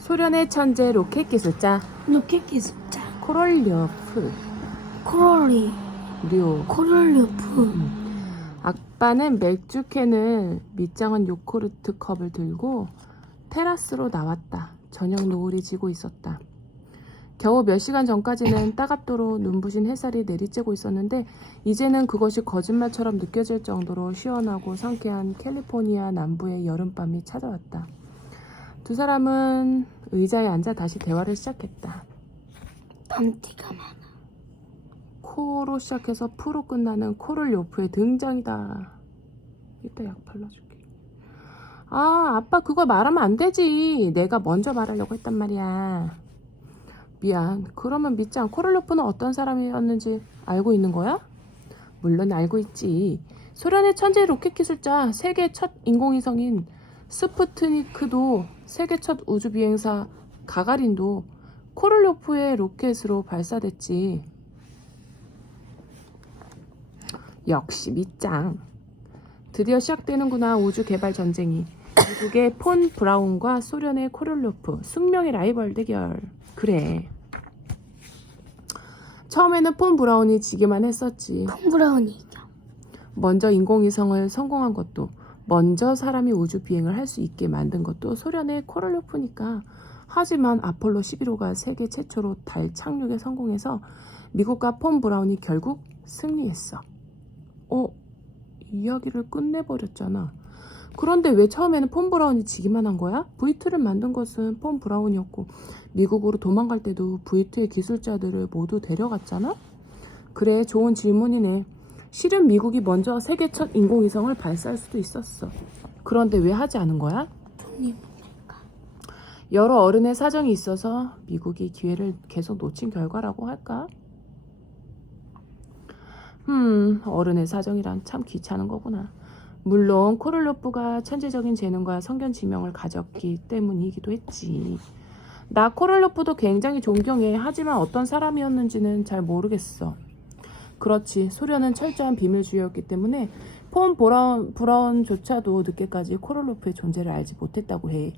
소련의 천재 로켓 기술자 로켓 기술자 코롤료프 코롤료프. 아빠는 맥주캔을 밑장은 요구르트 컵을 들고 테라스로 나왔다. 저녁 노을이 지고 있었다. 겨우 몇 시간 전까지는 따갑도록 눈부신 햇살이 내리쬐고 있었는데 이제는 그것이 거짓말처럼 느껴질 정도로 시원하고 상쾌한 캘리포니아 남부의 여름밤이 찾아왔다. 두 사람은 의자에 앉아 다시 대화를 시작했다. 난 티가 많아. 코로 시작해서 프로 끝나는 코를요프의 등장이다. 이따 약 발라줄게. 아, 아빠 그거 말하면 안 되지. 내가 먼저 말하려고 했단 말이야. 미안. 그러면 밑장 코를요프는 어떤 사람이었는지 알고 있는 거야? 물론 알고 있지. 소련의 천재 로켓 기술자, 세계 첫 인공위성인 스푸트니크도, 세계 첫 우주비행사 가가린도 코를요프의 로켓으로 발사됐지. 역시 밑장. 드디어 시작되는구나, 우주 개발 전쟁이. 미국의 폰 브라운과 소련의 코를요프, 숙명의 라이벌 대결. 그래. 처음에는 폰 브라운이 지기만 했었지. 폰 브라운이 이겨. 먼저 인공위성을 성공한 것도, 먼저 사람이 우주 비행을 할 수 있게 만든 것도 소련의 코를요프니까. 하지만 아폴로 11호가 세계 최초로 달 착륙에 성공해서 미국과 폰 브라운이 결국 승리했어. 이야기를 끝내버렸잖아. 그런데 왜 처음에는 폰 브라운이 지기만 한 거야? V2를 만든 것은 폰 브라운이었고 미국으로 도망갈 때도 V2의 기술자들을 모두 데려갔잖아? 그래, 좋은 질문이네. 실은 미국이 먼저 세계 첫 인공위성을 발사할 수도 있었어. 그런데 왜 하지 않은 거야? 돈이 없으니까. 여러 어른의 사정이 있어서 미국이 기회를 계속 놓친 결과라고 할까? 어른의 사정이란 참 귀찮은 거구나. 물론 코를요프가 천재적인 재능과 성견 지명을 가졌기 때문이기도 했지. 나 코를요프도 굉장히 존경해. 하지만 어떤 사람이었는지는 잘 모르겠어. 그렇지, 소련은 철저한 비밀주의였기 때문에 폰 브라운조차도 늦게까지 코를요프의 존재를 알지 못했다고 해.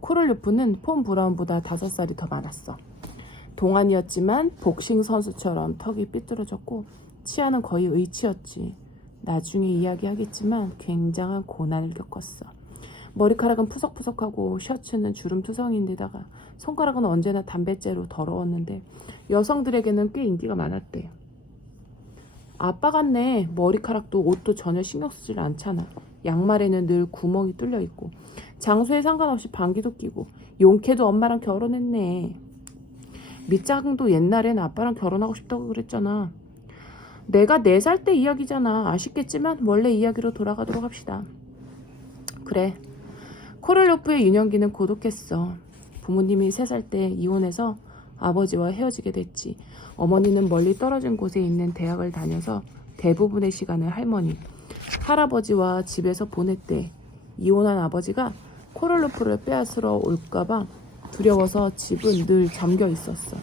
코를요프는 폰 브라운보다 5살이 더 많았어. 동안이었지만 복싱 선수처럼 턱이 삐뚤어졌고 치아는 거의 의치였지. 나중에 이야기하겠지만 굉장한 고난을 겪었어. 머리카락은 푸석푸석하고 셔츠는 주름투성인데다가 손가락은 언제나 담뱃재로 더러웠는데 여성들에게는 꽤 인기가 많았대. 아빠 같네. 머리카락도 옷도 전혀 신경 쓰질 않잖아. 양말에는 늘 구멍이 뚫려 있고 장소에 상관없이 방귀도 끼고 용케도 엄마랑 결혼했네. 밑장도 옛날엔 아빠랑 결혼하고 싶다고 그랬잖아. 내가 4살 때 이야기잖아. 아쉽겠지만 원래 이야기로 돌아가도록 합시다. 그래. 코를요프의 유년기는 고독했어. 부모님이 3살 때 이혼해서 아버지와 헤어지게 됐지. 어머니는 멀리 떨어진 곳에 있는 대학을 다녀서 대부분의 시간을 할아버지와 집에서 보냈대. 이혼한 아버지가 코를요프를 빼앗으러 올까봐 두려워서 집은 늘 잠겨 있었어.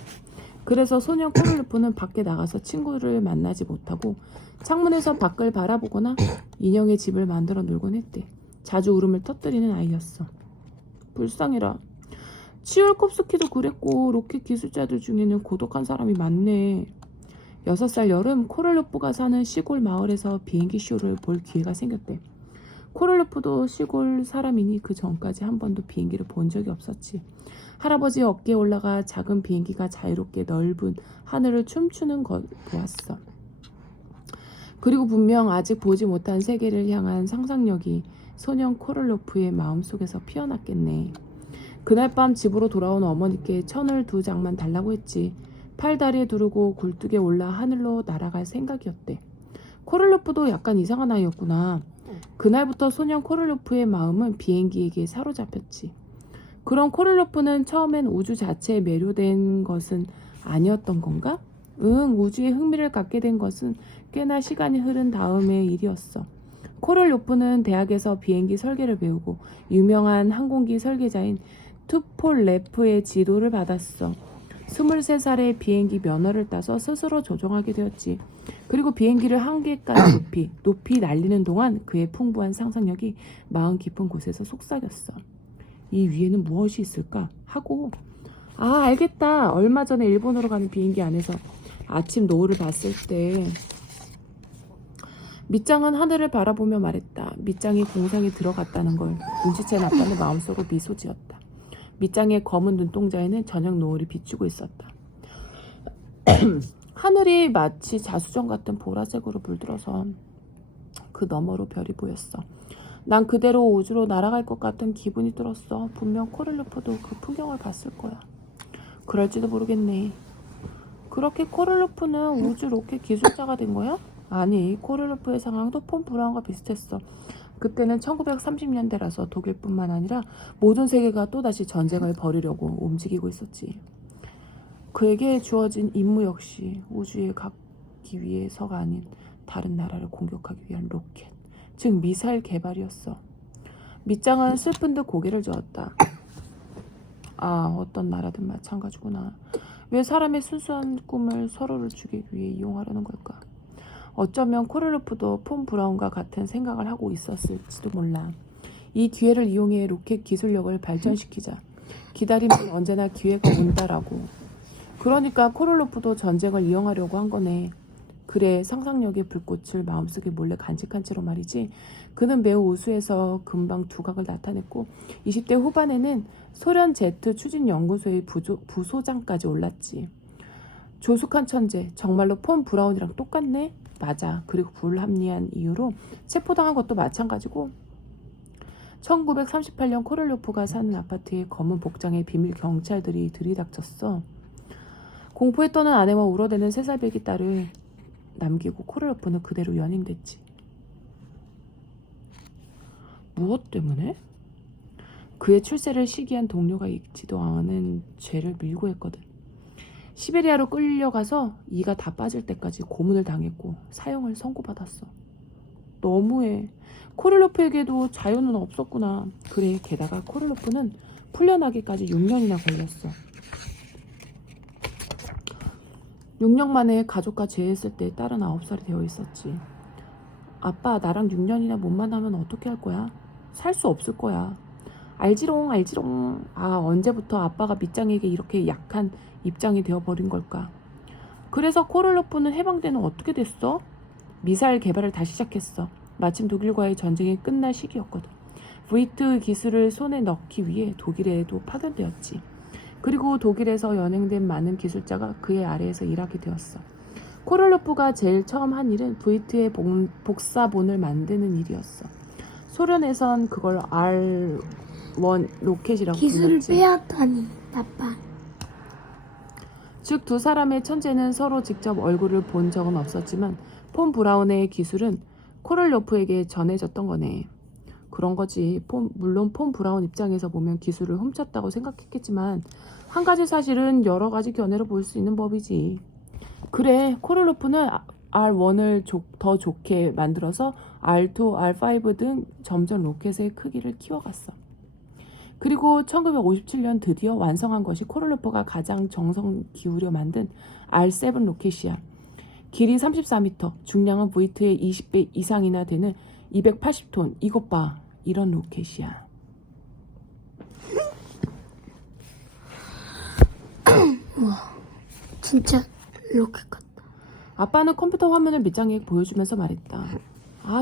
그래서 소년 코를요프는 밖에 나가서 친구를 만나지 못하고 창문에서 밖을 바라보거나 인형의 집을 만들어 놀곤 했대. 자주 울음을 터뜨리는 아이였어. 불쌍해라. 치올콥스키도 그랬고 로켓 기술자들 중에는 고독한 사람이 많네. 6살 여름 코를요프가 사는 시골 마을에서 비행기 쇼를 볼 기회가 생겼대. 코를요프도 시골 사람이니 그 전까지 한 번도 비행기를 본 적이 없었지. 할아버지 어깨에 올라가 작은 비행기가 자유롭게 넓은 하늘을 춤추는 걸 보았어. 그리고 분명 아직 보지 못한 세계를 향한 상상력이 소년 코를요프의 마음속에서 피어났겠네. 그날 밤 집으로 돌아온 어머니께 천을 2장만 달라고 했지. 팔다리에 두르고 굴뚝에 올라 하늘로 날아갈 생각이었대. 코를요프도 약간 이상한 아이였구나. 그날부터 소년 코를요프의 마음은 비행기에게 사로잡혔지. 그럼 코를요프는 처음엔 우주 자체에 매료된 것은 아니었던 건가? 우주에 흥미를 갖게 된 것은 꽤나 시간이 흐른 다음의 일이었어. 코를요프는 대학에서 비행기 설계를 배우고 유명한 항공기 설계자인 투폴레프의 지도를 받았어. 23살에 비행기 면허를 따서 스스로 조종하게 되었지. 그리고 비행기를 한계까지 높이 날리는 동안 그의 풍부한 상상력이 마음 깊은 곳에서 속삭였어. 이 위에는 무엇이 있을까 하고 알겠다. 얼마 전에 일본으로 가는 비행기 안에서 아침 노을을 봤을 때 밑장은 하늘을 바라보며 말했다. 밑장이 공상에 들어갔다는 걸 눈치챈 아빠는 마음속으로 미소 지었다. 밑장의 검은 눈동자에는 저녁 노을이 비추고 있었다. 하늘이 마치 자수정 같은 보라색으로 물들어서 그 너머로 별이 보였어. 난 그대로 우주로 날아갈 것 같은 기분이 들었어. 분명 코를루프도 그 풍경을 봤을 거야. 그럴지도 모르겠네. 그렇게 코를루프는 우주 로켓 기술자가 된 거야? 아니, 코를루프의 상황도 폰 브라운과 비슷했어. 그때는 1930년대라서 독일뿐만 아니라 모든 세계가 또다시 전쟁을 벌이려고 움직이고 있었지. 그에게 주어진 임무 역시 우주에 가기 위해서가 아닌 다른 나라를 공격하기 위한 로켓, 즉 미사일 개발이었어. 밑장은 슬픈 듯 고개를 저었다. 어떤 나라든 마찬가지구나. 왜 사람의 순수한 꿈을 서로를 죽이기 위해 이용하려는 걸까? 어쩌면 코를루프도 폰 브라운과 같은 생각을 하고 있었을지도 몰라. 이 기회를 이용해 로켓 기술력을 발전시키자. 기다리면 언제나 기회가 온다라고. 그러니까 코를루프도 전쟁을 이용하려고 한 거네. 그래, 상상력의 불꽃을 마음속에 몰래 간직한 채로 말이지. 그는 매우 우수해서 금방 두각을 나타냈고 20대 후반에는 소련 제트 추진연구소의 부소장까지 올랐지. 조숙한 천재, 정말로 폰 브라운이랑 똑같네? 맞아. 그리고 불합리한 이유로 체포당한 것도 마찬가지고. 1938년 코를루프가 사는 아파트에 검은 복장의 비밀 경찰들이 들이닥쳤어. 공포에 떠는 아내와 울어대는 3살배기 딸을 남기고 코를루프는 그대로 연임됐지. 무엇 때문에? 그의 출세를 시기한 동료가 있지도 않은 죄를 밀고 했거든. 시베리아로 끌려가서 이가 다 빠질 때까지 고문을 당했고 사형을 선고받았어. 너무해. 코를루프에게도 자유는 없었구나. 그래, 게다가 코를루프는 풀려나기까지 6년이나 걸렸어. 6년 만에 가족과 재회했을 때 딸은 9살이 되어 있었지. 아빠, 나랑 6년이나 못 만나면 어떻게 할 거야? 살 수 없을 거야. 알지롱. 언제부터 아빠가 밑장에게 이렇게 약한 입장이 되어버린 걸까? 그래서 코를루프는 해방대는 어떻게 됐어? 미사일 개발을 다시 시작했어. 마침 독일과의 전쟁이 끝날 시기였거든. V2 기술을 손에 넣기 위해 독일에도 파견되었지. 그리고 독일에서 연행된 많은 기술자가 그의 아래에서 일하게 되었어. 코를루프가 제일 처음 한 일은 V2의 복사본을 만드는 일이었어. 소련에선 그걸 R1 로켓이라고 기술을 불렀지. 빼앗다니 나빠. 즉 두 사람의 천재는 서로 직접 얼굴을 본 적은 없었지만 폰 브라운의 기술은 코를루프에게 전해졌던 거네. 그런 거지. 물론 폰 브라운 입장에서 보면 기술을 훔쳤다고 생각했겠지만 한 가지 사실은 여러 가지 견해로 볼 수 있는 법이지. 그래, 코를루프는 R1을 더 좋게 만들어서 R2, R5 등 점점 로켓의 크기를 키워갔어. 그리고 1957년 드디어 완성한 것이 코를루프가 가장 정성 기울여 만든 R7 로켓이야. 길이 34m, 중량은 V2의 20배 이상이나 되는 280톤. 이것 봐, 이런 로켓이야. 우와, 진짜 로켓 같다. 아빠는 컴퓨터 화면을 밑장에 보여주면서 말했다.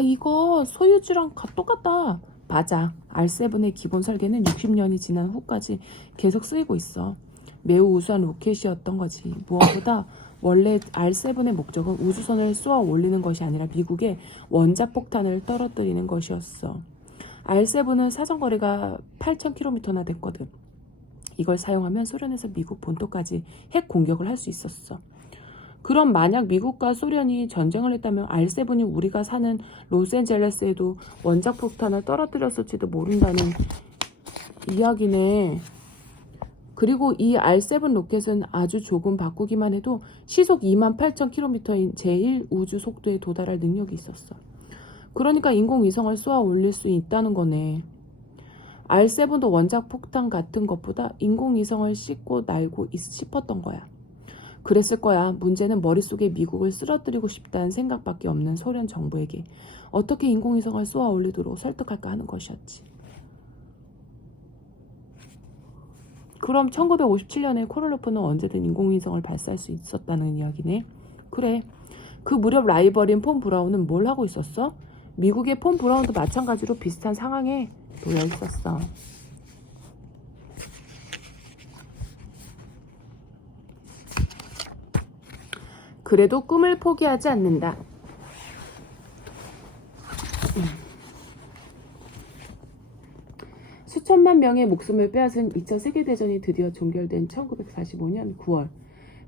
이거 소유주랑 똑같다. 맞아. R7의 기본 설계는 60년이 지난 후까지 계속 쓰이고 있어. 매우 우수한 로켓이었던 거지. 무엇보다 원래 R7의 목적은 우주선을 쏘아 올리는 것이 아니라 미국의 원자폭탄을 떨어뜨리는 것이었어. R7은 사정거리가 8,000km나 됐거든. 이걸 사용하면 소련에서 미국 본토까지 핵 공격을 할 수 있었어. 그럼 만약 미국과 소련이 전쟁을 했다면 R7이 우리가 사는 로스앤젤레스에도 원자폭탄을 떨어뜨렸을지도 모른다는 이야기네. 그리고 이 R7 로켓은 아주 조금 바꾸기만 해도 시속 28,000km인 제1 우주 속도에 도달할 능력이 있었어. 그러니까 인공위성을 쏘아 올릴 수 있다는 거네. R7도 원자폭탄 같은 것보다 인공위성을 싣고 날고 싶었던 거야. 그랬을 거야. 문제는 머릿속에 미국을 쓰러뜨리고 싶다는 생각밖에 없는 소련 정부에게 어떻게 인공위성을 쏘아 올리도록 설득할까 하는 것이었지. 그럼 1957년에 코롤로프는 언제든 인공위성을 발사할 수 있었다는 이야기네. 그래. 그 무렵 라이벌인 폰 브라운은 뭘 하고 있었어? 미국의 폰 브라운도 마찬가지로 비슷한 상황에 놓여 있었어. 그래도 꿈을 포기하지 않는다. 수천만 명의 목숨을 빼앗은 2차 세계대전이 드디어 종결된 1945년 9월,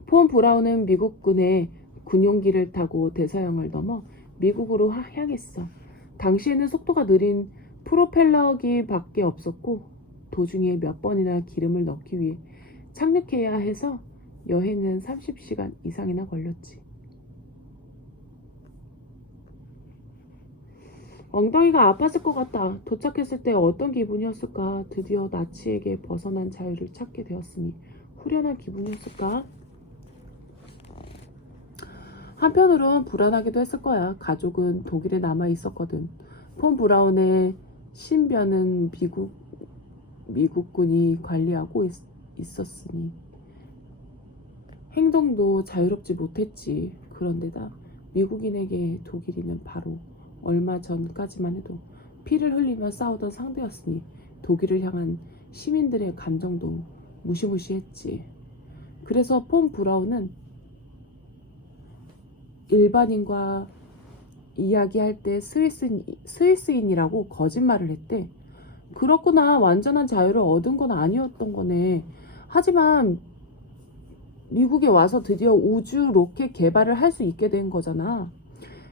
폰 브라운은 미국군의 군용기를 타고 대서양을 넘어 미국으로 향했어. 당시에는 속도가 느린 프로펠러기 밖에 없었고 도중에 몇 번이나 기름을 넣기 위해 착륙해야 해서 여행은 30시간 이상이나 걸렸지. 엉덩이가 아팠을 것 같다. 도착했을 때 어떤 기분이었을까? 드디어 나치에게 벗어난 자유를 찾게 되었으니 후련한 기분이었을까? 한편으론 불안하기도 했을 거야. 가족은 독일에 남아 있었거든. 폰 브라운의 신변은 미국군이 관리하고 있었으니 행동도 자유롭지 못했지. 그런데다 미국인에게 독일인은 바로 얼마 전까지만 해도 피를 흘리며 싸우던 상대였으니 독일을 향한 시민들의 감정도 무시무시했지. 그래서 폰 브라운은 일반인과 이야기할 때 스위스인이라고 거짓말을 했대. 그렇구나. 완전한 자유를 얻은 건 아니었던 거네. 하지만 미국에 와서 드디어 우주 로켓 개발을 할 수 있게 된 거잖아.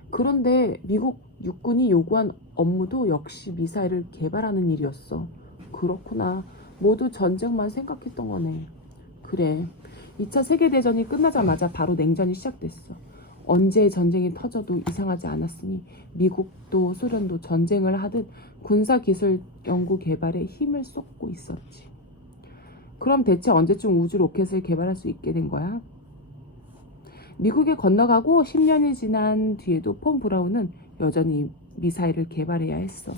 그런데 미국 육군이 요구한 업무도 역시 미사일을 개발하는 일이었어. 그렇구나. 모두 전쟁만 생각했던 거네. 그래. 2차 세계대전이 끝나자마자 바로 냉전이 시작됐어. 언제 전쟁이 터져도 이상하지 않았으니 미국도 소련도 전쟁을 하듯 군사기술 연구 개발에 힘을 쏟고 있었지. 그럼 대체 언제쯤 우주 로켓을 개발할 수 있게 된 거야? 미국에 건너가고 10년이 지난 뒤에도 폰 브라운은 여전히 미사일을 개발해야 했어.